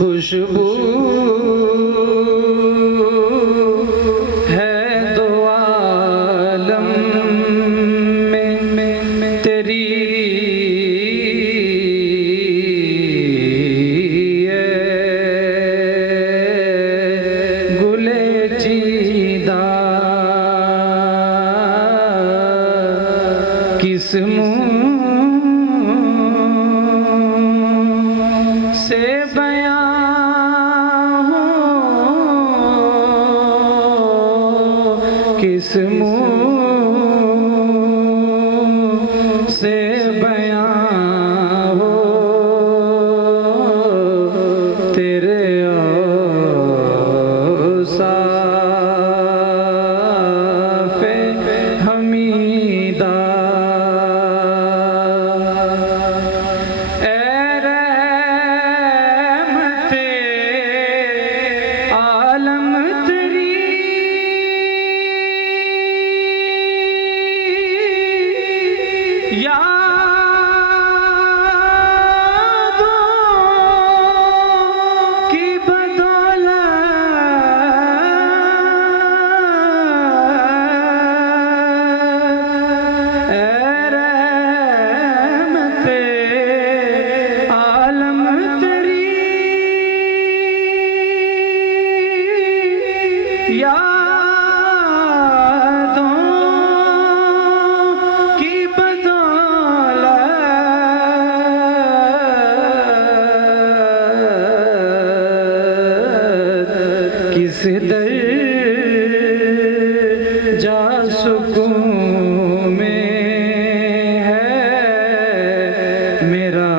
खुशबू है दो आलम में तेरी गुले चीदा किस मुँह से बयां हो, किस मुँह से बयां हो तेरे औसाफ़े हमीदा। यादों की बदौलत रहमते आलम तेरी, यादों की किस दर्जा सुकून में है मेरा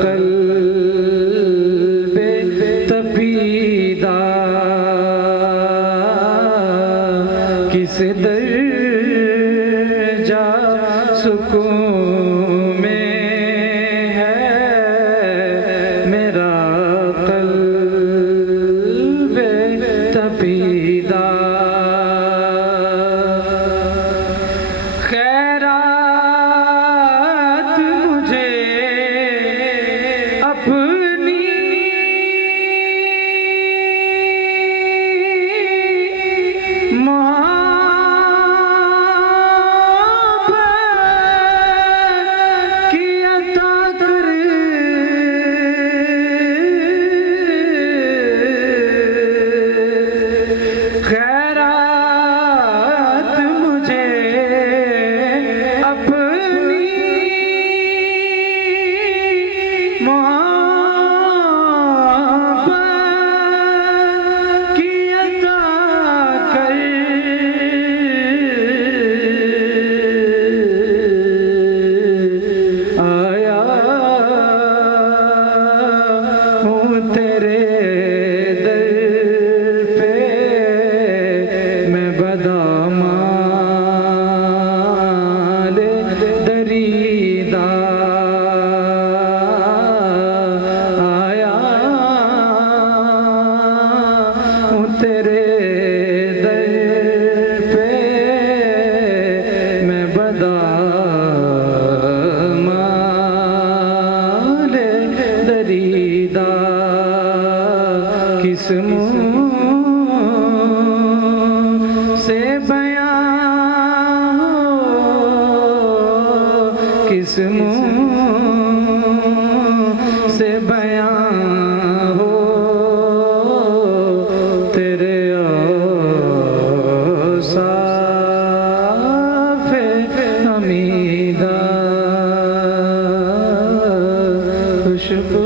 क़ल्ब तपीदा, किस दर्जा सुकून में है मेरा तपीदा। खैरात मुझे अपनी मोहब्बत की अता कर, खैरात मुझे अपनी मोहब्बत की अता कर, आया हूँ तेरे दरीदा, आया हूँ तेरे दर पे मैं बदामाल दरीदा, किस मुँह से बयां किस मुँह से बयां हो तेरे औसाफ़े हमीदा। खुशबू